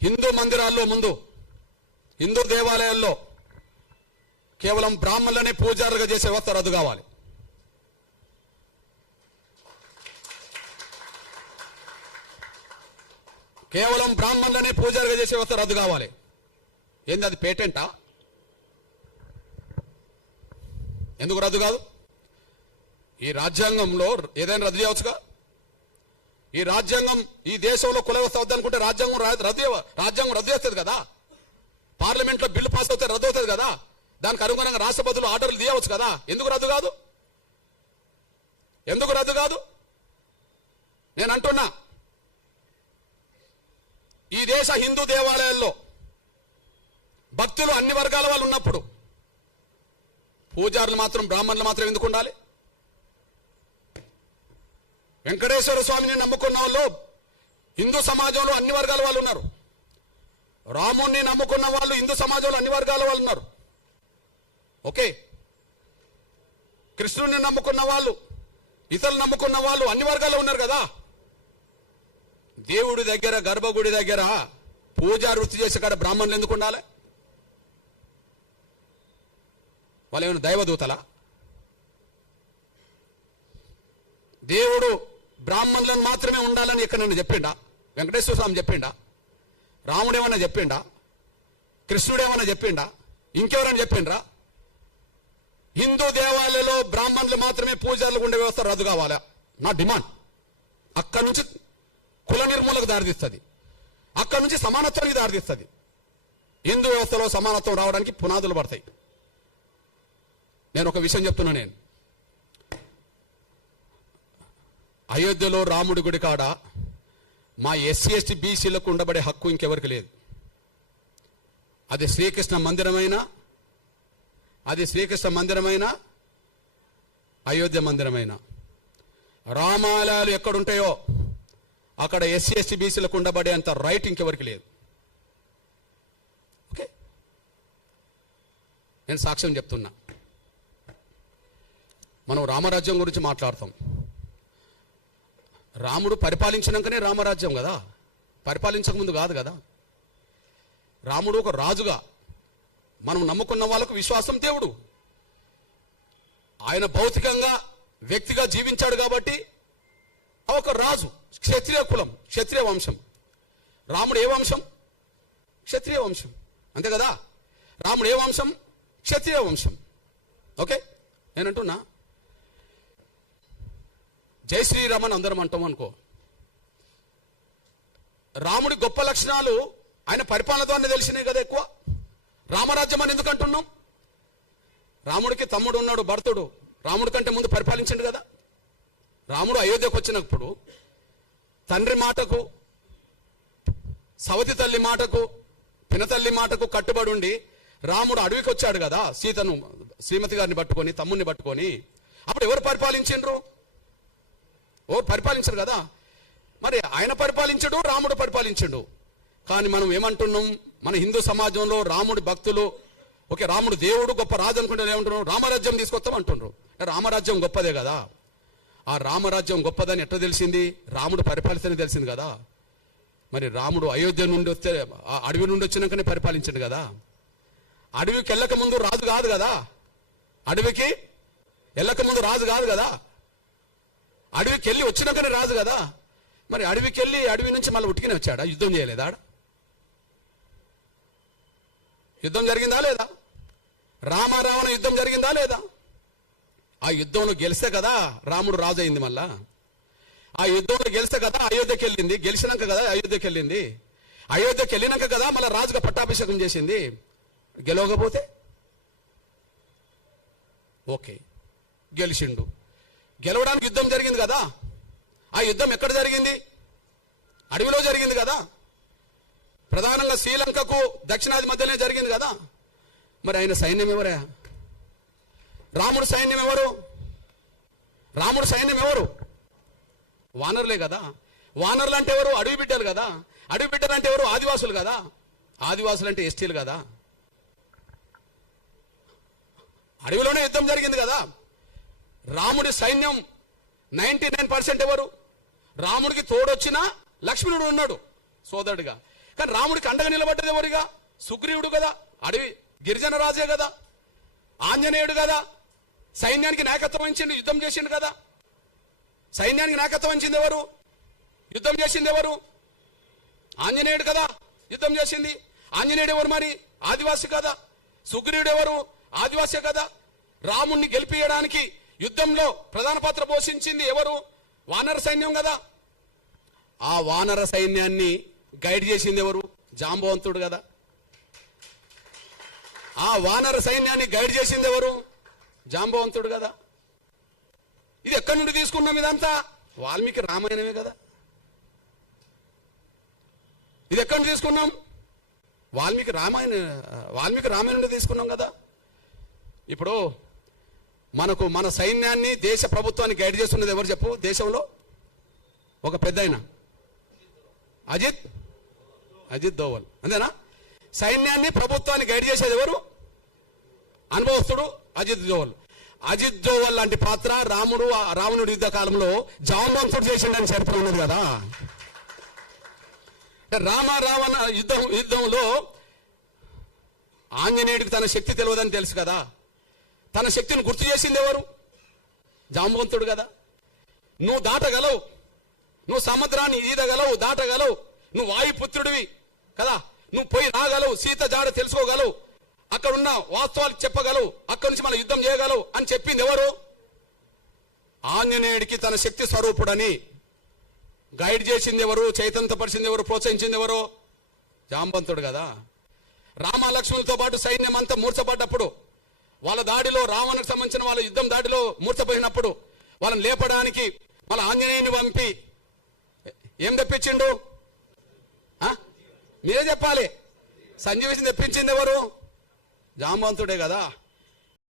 హిందూ మందిరాల్లో ముందు హిందూ దేవాలయాల్లో కేవలం బ్రాహ్మణులనే పూజారులుగా చేసే వ్యవస్థ రద్దు కావాలి. కేవలం బ్రాహ్మణులనే పూజారులుగా చేసే వ్యవస్థ రద్దు కావాలి. ఏంది అది పేటెంటా? ఎందుకు రద్దు కాదు? ఈ రాజ్యాంగంలో ఏదైనా రద్దు చేయవచ్చుగా. ఈ రాజ్యాంగం ఈ దేశంలో కుల వ్యవస్థ వద్దనుకుంటే రాజ్యాంగం రద్దు చేస్తుంది కదా. పార్లమెంట్లో బిల్లు పాస్ అవుతే రద్దు అవుతుంది కదా. దానికి అనుగుణంగా రాష్ట్రపతులు ఆర్డర్లు తీయవచ్చు కదా. ఎందుకు రద్దు కాదు? ఎందుకు రద్దు కాదు? నేను అంటున్నా, ఈ దేశ హిందూ దేవాలయాల్లో భక్తులు అన్ని వర్గాల వాళ్ళు ఉన్నప్పుడు పూజారులు మాత్రం బ్రాహ్మణులు మాత్రం ఎందుకు ఉండాలి? వెంకటేశ్వర స్వామిని నమ్ముకున్న వాళ్ళు హిందూ సమాజంలో అన్ని వర్గాల వాళ్ళు ఉన్నారు. రాముణ్ణి నమ్ముకున్న వాళ్ళు హిందూ సమాజంలో అన్ని వర్గాల వాళ్ళు ఉన్నారు. ఓకే, కృష్ణుడిని నమ్ముకున్న వాళ్ళు, ఇతరులు నమ్ముకున్న వాళ్ళు అన్ని వర్గాల్లో ఉన్నారు కదా. దేవుడి దగ్గర, గర్భగుడి దగ్గర పూజా వృత్తి చేసే కాడ బ్రాహ్మణులు ఎందుకు ఉండాలి? వాళ్ళు ఏమైనా దైవదూతలా? దేవుడు బ్రాహ్మణులను మాత్రమే ఉండాలని ఇక్కడ నన్ను చెప్పిండా? వెంకటేశ్వర స్వామి చెప్పిండా? రాముడు ఏమన్నా చెప్పిండా? కృష్ణుడు ఏమన్నా చెప్పిండా? ఇంకెవరైనా చెప్పిండ్రా? హిందూ దేవాలయంలో బ్రాహ్మణులు మాత్రమే పూజారులు ఉండే వ్యవస్థ రద్దు కావాలా నా డిమాండ్. అక్కడి నుంచి కుల నిర్మూలకు దారితీస్తుంది, అక్కడి నుంచి సమానత్వానికి దారితీస్తుంది. హిందూ వ్యవస్థలో సమానత్వం రావడానికి పునాదులు పడతాయి. నేను ఒక విషయం చెప్తున్నా, నేను అయోధ్యలో రాముడి గుడి కాడ మా ఎస్సీ ఎస్టీ బీసీలకు ఉండబడే హక్కు ఇంకెవరికి లేదు. అది శ్రీకృష్ణ మందిరమైన అయోధ్య మందిరమైన రామాలయాలు ఎక్కడుంటాయో అక్కడ ఎస్సీ ఎస్టీ బీసీలకు ఉండబడే అంత రైట్ ఇంకెవరికి లేదు. ఓకే, నేను సాక్ష్యం చెప్తున్నా. మనం రామరాజ్యం గురించి మాట్లాడతాం. రాముడు పరిపాలించినాకనే రామరాజ్యం కదా, పరిపాలించక ముందు కాదు కదా. రాముడు ఒక రాజుగా, మనం నమ్ముకున్న వాళ్ళకు విశ్వాసం దేవుడు. ఆయన భౌతికంగా వ్యక్తిగా జీవించాడు కాబట్టి ఒక రాజు, క్షత్రియ కులం, క్షత్రియ వంశం. రాముడు ఏ వంశం? క్షత్రియ వంశం, అంతే కదా. రాముడు ఏ వంశం? క్షత్రియ వంశం. ఓకే, నేనంటున్నా జై శ్రీరామ్ అని అందరం అంటాం అనుకో. రాముడి గొప్ప లక్షణాలు ఆయన పరిపాలన ద్వారా తెలిసినాయి కదా ఎక్కువ. రామరాజ్యం అని ఎందుకు అంటున్నాం? రాముడికి తమ్ముడు ఉన్నాడు, భరతుడు. రాముడి కంటే ముందు పరిపాలించండు కదా. రాముడు అయోధ్యకు వచ్చినప్పుడు తండ్రి మాటకు, సవతి తల్లి మాటకు, పినతల్లి మాటకు కట్టుబడి ఉండి రాముడు అడవికి వచ్చాడు కదా, సీతను, శ్రీమతి గారిని పట్టుకొని, తమ్ముడిని పట్టుకొని. అప్పుడు ఎవరు పరిపాలించిండ్రు? పరిపాలించరు కదా. మరి ఆయన పరిపాలించడు, రాముడు పరిపాలించడు. కానీ మనం ఏమంటున్నాం? మన హిందూ సమాజంలో రాముడి భక్తులు, ఓకే రాముడు దేవుడు గొప్ప రాజు అనుకుంటే ఏమంటున్నాం? రామరాజ్యం తీసుకొస్తాం అంటున్నారు. రామరాజ్యం గొప్పదే కదా. ఆ రామరాజ్యం గొప్పదని ఎట్లా తెలిసింది? రాముడు పరిపాలిస్తేనే తెలిసింది కదా. మరి రాముడు అయోధ్య నుండి వస్తే, అడవి నుండి వచ్చినాకనే పరిపాలించండు కదా. అడవికి వెళ్ళక ముందు రాజు కాదు కదా. అడవికి వెళ్ళక ముందు రాజు కాదు కదా. అడవికి వెళ్ళి వచ్చినాకనే రాజు కదా. మరి అడవికి వెళ్ళి అడవి నుంచి మళ్ళీ ఉట్టికినే వచ్చాడా? యుద్ధం చేయలేదా? యుద్ధం జరిగిందా లేదా? రామారావణ యుద్ధం జరిగిందా లేదా? ఆ యుద్ధంలో గెలిస్తే కదా రాముడు రాజు అయింది. మళ్ళా ఆ యుద్ధంలో గెలిస్తే కదా అయోధ్యకి వెళ్ళింది. గెలిచినాక కదా అయోధ్యకి వెళ్ళింది. అయోధ్యకి వెళ్ళినాక కదా మళ్ళీ రాజుగా పట్టాభిషేకం చేసింది. గెలవకపోతే ఓకే గెలిచిండు. గెలవడానికి యుద్ధం జరిగింది కదా. ఆ యుద్ధం ఎక్కడ జరిగింది? అడవిలో జరిగింది కదా. ప్రధానంగా శ్రీలంకకు దక్షిణాది మధ్యలోనే జరిగింది కదా. మరి ఆయన సైన్యం ఎవరా? రాముడు సైన్యం ఎవరు? రాముడు సైన్యం ఎవరు? వానరులే కదా. వానరులు అంటే ఎవరు? అడవి బిడ్డలు కదా. అడవి బిడ్డలు అంటే ఎవరు? ఆదివాసులు కదా. ఆదివాసులు అంటే ఎస్టీలు కదా. అడవిలోనే యుద్ధం జరిగింది కదా. రాముడి సైన్యం 99% ఎవరు? రాముడికి తోడొచ్చిన లక్ష్మణుడు ఉన్నాడు సోదరుడిగా. కానీ రాముడికి అండగా నిలబడ్డది ఎవరిగా? సుగ్రీవుడు కదా, అడవి గిరిజన రాజే కదా, ఆంజనేయుడు కదా, సైన్యానికి నాయకత్వం వహించిండు, యుద్ధం చేసిండు కదా. సైన్యానికి నాయకత్వం వహించింది ఎవరు? యుద్ధం చేసింది ఎవరు? ఆంజనేయుడు కదా యుద్ధం చేసింది. ఆంజనేయుడు ఎవరు మరి? ఆదివాసి కదా. సుగ్రీవుడు ఎవరు? ఆదివాసే కదా. రాముణ్ణి గెలిపియడానికి యుద్ధంలో ప్రధాన పాత్ర పోషించింది ఎవరు? వానర సైన్యం కదా. ఆ వానర సైన్యాన్ని గైడ్ చేసింది ఎవరు? జాంబవంతుడు కదా. ఆ వానర సైన్యాన్ని గైడ్ చేసింది ఎవరు? జాంబవంతుడు కదా. ఇది ఎక్కడి నుండి తీసుకున్నాం? ఇదంతా వాల్మీకి రామాయణమే కదా. ఇది ఎక్కడి నుండి తీసుకున్నాం? వాల్మీకి రామాయణం నుండి తీసుకున్నాం కదా. ఇప్పుడు మన సైన్యాన్ని, దేశ ప్రభుత్వాన్ని గైడ్ చేస్తున్నది ఎవరు చెప్పు? దేశంలో ఒక పెద్ద ఆయన అజిత్ దోవల్, అంతేనా? సైన్యాన్ని, ప్రభుత్వాన్ని గైడ్ చేసేది ఎవరు? అనుభవస్తుడు అజిత్ దోవల్. అజిత్ దోవల్ లాంటి పాత్ర రావణుడి యుద్ధ కాలంలో జాంబవంతుడు చేసిండని చరిత్ర ఉన్నది కదా. రావణ యుద్ధంలో ఆంజనేయుడికి తన శక్తి తెలియదని తెలుసు కదా. తన శక్తిని గుర్తు చేసింది ఎవరు? జాంబవంతుడు కదా. నువ్వు దాటగలవు, నువ్వు సముద్రాన్ని ఈదగలవు, దాటగలవు, నువ్వు వాయుపుత్రుడివి కదా, నువ్వు పోయి రాగలవు, సీత జాడ తెలుసుకోగలవు, అక్కడున్న వాస్తవాలు చెప్పగలవు, అక్కడి నుంచి మనం యుద్ధం చేయగలవు అని చెప్పింది ఎవరు? ఆంజనేయుడికి తన శక్తి స్వరూపుడని గైడ్ చేసింది ఎవరు? చైతన్యపరిచింది ఎవరు? ప్రోత్సహించింది ఎవరు? జాంబవంతుడు కదా. రామ లక్ష్మణులతో పాటు సైన్యం అంతా మూర్చపడ్డప్పుడు, వాళ్ళ దాడిలో, రావణకు సంబంధించిన వాళ్ళ యుద్ధం దాడిలో మూర్చపోయినప్పుడు వాళ్ళని లేపడానికి వాళ్ళ ఆంజనేయుని పంపి ఏం తెప్పించిండు? మీరే చెప్పాలి. సంజీవిని తెప్పించింది ఎవరు? జాంబవంతుడే కదా.